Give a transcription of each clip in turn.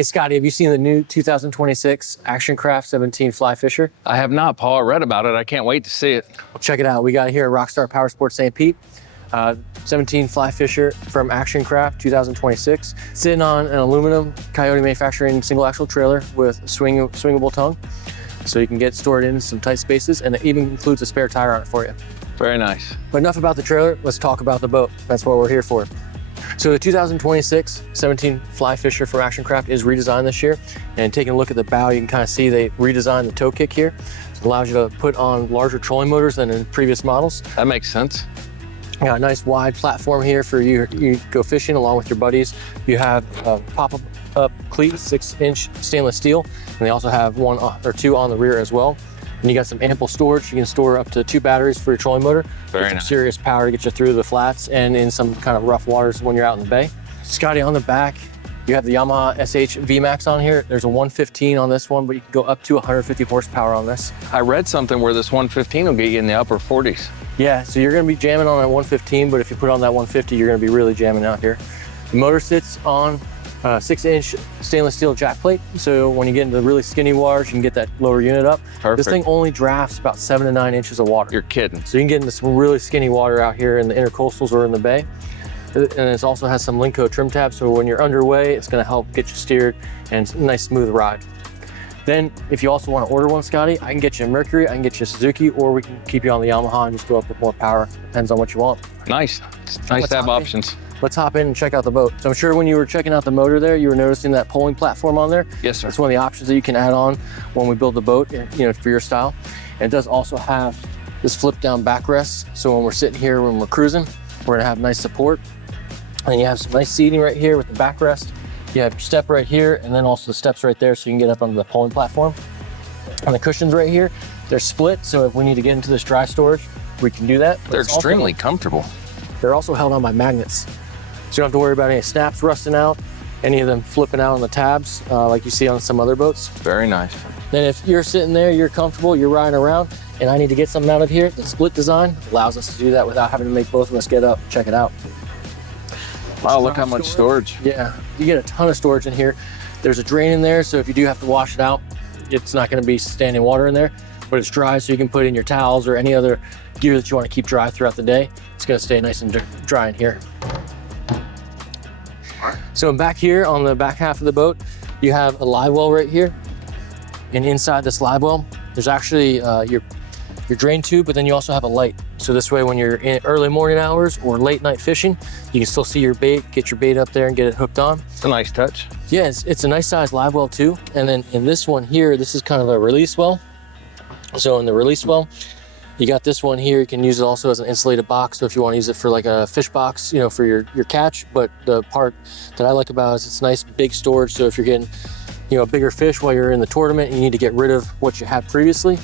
Hey Scotty, have you seen the new 2026 Action Craft 17 Flyfisher? I have not, Paul. I read about it. I can't wait to see it. Well, check it out. We got it here at Rockstar Powersports St. Pete. 17 Flyfisher from Action Craft 2026. Sitting on an aluminum Coyote manufacturing single axle trailer with swingable tongue. So you can get stored in some tight spaces, and it even includes a spare tire on it for you. Very nice. But enough about the trailer, let's talk about the boat. That's what we're here for. So the 2026 17 Flyfisher from Action Craft is redesigned this year. And taking a look at the bow, you can kind of see they redesigned the tow kick here. It allows you to put on larger trolling motors than in previous models. That makes sense. You got a nice wide platform here for you go fishing along with your buddies. You have pop-up cleats, 6-inch stainless steel, and they also have one or two on the rear as well. And you got some ample storage. You can store up to 2 batteries for your trolling motor. Very nice. Serious power to get you through the flats and in some kind of rough waters when you're out in the bay. Scotty, on the back, you have the Yamaha SH VMAX on here. There's a 115 on this one, but you can go up to 150 horsepower on this. I read something where this 115 will get you in the upper 40s. Yeah, so you're gonna be jamming on that 115, but if you put on that 150, you're gonna be really jamming out here. The motor sits on a 6-inch stainless steel jack plate. So when you get into the really skinny waters, you can get that lower unit up. Perfect. This thing only drafts about 7 to 9 inches of water. You're kidding. So you can get into some really skinny water out here in the intercoastals or in the bay. And it also has some Linco trim tabs, so when you're underway, it's gonna help get you steered and it's a nice smooth ride. Then, if you also want to order one, Scotty, I can get you a Mercury, I can get you a Suzuki, or we can keep you on the Yamaha and just go up with more power. Depends on what you want. Nice. It's nice to have options. Let's hop in and check out the boat. So I'm sure when you were checking out the motor there, you were noticing that polling platform on there. Yes, sir. It's one of the options that you can add on when we build the boat, you know, for your style. And it does also have this flip down backrest. So when we're sitting here, when we're cruising, we're gonna have nice support. And you have some nice seating right here with the backrest. You have your step right here, and then also the steps right there so you can get up onto the polling platform. And the cushions right here, they're split, so if we need to get into this dry storage, we can do that. But They're extremely comfortable. They're also held on by magnets. So you don't have to worry about any snaps rusting out, any of them flipping out on the tabs, like you see on some other boats. Very nice. Then if you're sitting there, you're comfortable, you're riding around, and I need to get something out of here, the split design allows us to do that without having to make both of us get up. Check it out. Wow, look how much storage. Yeah, you get a ton of storage in here. There's a drain in there, so if you do have to wash it out, it's not gonna be standing water in there, but it's dry, so you can put in your towels or any other gear that you wanna keep dry throughout the day. It's gonna stay nice and dry in here. So back here on the back half of the boat, you have a live well right here. And inside this live well, there's actually your drain tube, but then you also have a light. So this way, when you're in early morning hours or late night fishing, you can still see your bait, get your bait up there and get it hooked on. It's a nice touch. Yeah, it's a nice size live well too. And then in this one here, this is kind of a release well. So in the release well, you got this one here. You can use it also as an insulated box. So if you want to use it for like a fish box, you know, for your catch. But the part that I like about it is it's nice big storage. So if you're getting, you know, a bigger fish while you're in the tournament and you need to get rid of what you had previously,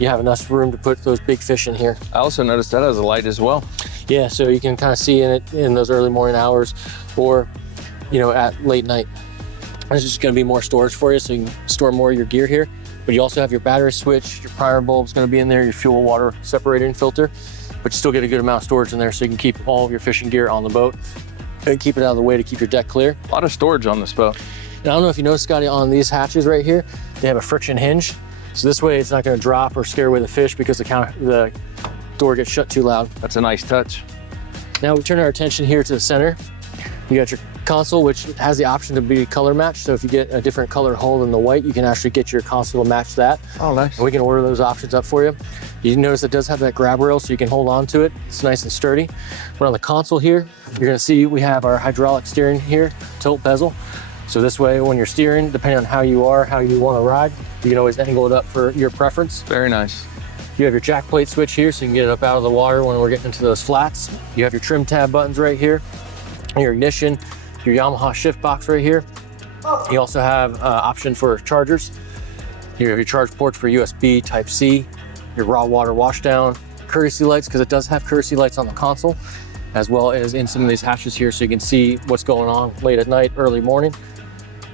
you have enough room to put those big fish in here. I also noticed that has a light as well. Yeah, so you can kind of see in it in those early morning hours or, you know, at late night. There's just gonna be more storage for you, so you can store more of your gear here. But you also have your battery switch, your prior bulb's gonna be in there, your fuel water separating filter, but you still get a good amount of storage in there so you can keep all of your fishing gear on the boat and keep it out of the way to keep your deck clear. A lot of storage on this boat. And I don't know if you noticed, Scotty, on these hatches right here, they have a friction hinge. So this way it's not gonna drop or scare away the fish because the door gets shut too loud. That's a nice touch. Now we turn our attention here to the center. You got your console, which has the option to be color matched. So if you get a different color hull than the white, you can actually get your console to match that. Oh, nice. And we can order those options up for you. You notice it does have that grab rail so you can hold on to it. It's nice and sturdy. But on the console here, you're gonna see we have our hydraulic steering here, tilt bezel. So this way, when you're steering, depending on how you are, how you wanna ride, you can always angle it up for your preference. Very nice. You have your jack plate switch here so you can get it up out of the water when we're getting into those flats. You have your trim tab buttons right here, your ignition, your Yamaha shift box right here. You also have option for chargers. You have your charge ports for USB Type-C, your raw water washdown, courtesy lights, because it does have courtesy lights on the console, as well as in some of these hatches here so you can see what's going on late at night, early morning.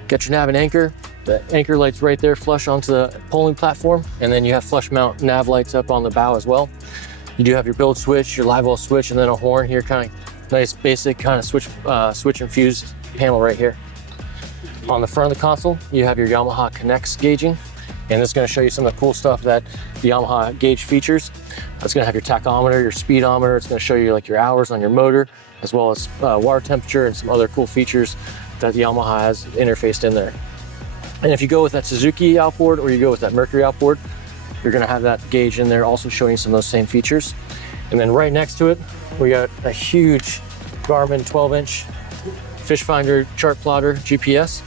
Got your nav and anchor. The anchor light's right there flush onto the polling platform, and then you have flush mount nav lights up on the bow as well. You do have your build switch, your live well switch, and then a horn here, kind of nice basic kind of switch and fuse panel right here. On the front of the console, you have your Yamaha Connects gauging, and this is going to show you some of the cool stuff that the Yamaha gauge features. It's going to have your tachometer, your speedometer. It's going to show you like your hours on your motor, as well as water temperature and some other cool features that the Yamaha has interfaced in there. And if you go with that Suzuki outboard or you go with that Mercury outboard, you're going to have that gauge in there also showing some of those same features. And then right next to it, we got a huge Garmin 12-inch fish finder chart plotter GPS.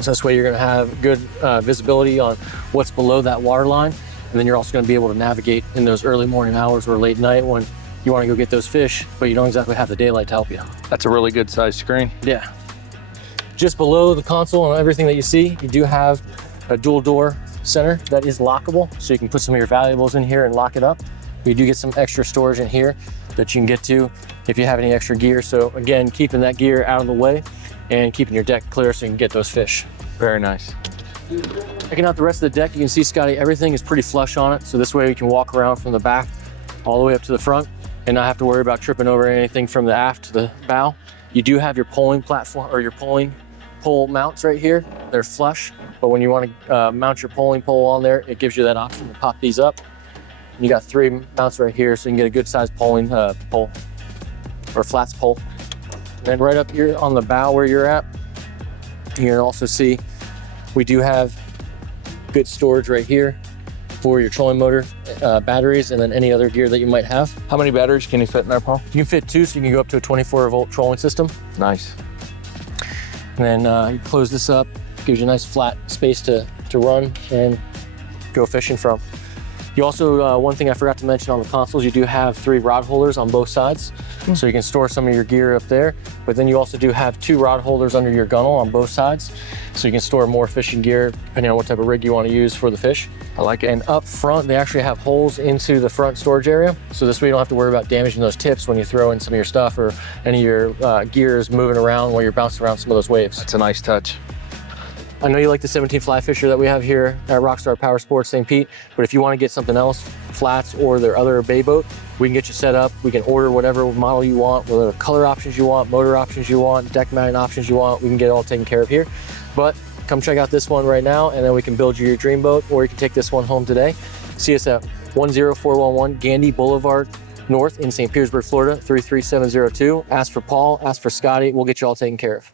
So this way you're going to have good visibility on what's below that water line. And then you're also going to be able to navigate in those early morning hours or late night when you want to go get those fish, but you don't exactly have the daylight to help you. That's a really good size screen. Yeah. Just below the console and everything that you see, you do have a dual door center that is lockable. So you can put some of your valuables in here and lock it up. You do get some extra storage in here that you can get to if you have any extra gear. So again, keeping that gear out of the way and keeping your deck clear so you can get those fish. Very nice. Checking out the rest of the deck, you can see, Scotty, everything is pretty flush on it. So this way you can walk around from the back all the way up to the front and not have to worry about tripping over anything from the aft to the bow. You do have your polling platform or your polling pole mounts right here. They're flush, but when you want to mount your polling pole on there, it gives you that option to pop these up. And you got 3 mounts right here, so you can get a good sized polling pole or flats pole. And then right up here on the bow where you're at, you can also see we do have good storage right here for your trolling motor, batteries, and then any other gear that you might have. How many batteries can you fit in there, Paul? You can fit 2, so you can go up to a 24-volt trolling system. Nice. And then you close this up, gives you a nice flat space to run and go fishing from. You also, one thing I forgot to mention on the consoles, you do have 3 rod holders on both sides. So you can store some of your gear up there, but then you also do have 2 rod holders under your gunnel on both sides. So you can store more fishing gear depending on what type of rig you want to use for the fish. I like it. And up front, they actually have holes into the front storage area. So this way you don't have to worry about damaging those tips when you throw in some of your stuff or any of your gears moving around while you're bouncing around some of those waves. That's a nice touch. I know you like the 17 Flyfisher that we have here at Rockstar Powersports St. Pete, but if you want to get something else, flats or their other bay boat, we can get you set up. We can order whatever model you want, whatever color options you want, motor options you want, deck mounting options you want. We can get it all taken care of here. But come check out this one right now, and then we can build you your dream boat, or you can take this one home today. See us at 10411 Gandy Boulevard North in St. Petersburg, Florida, 33702. Ask for Paul, ask for Scotty. We'll get you all taken care of.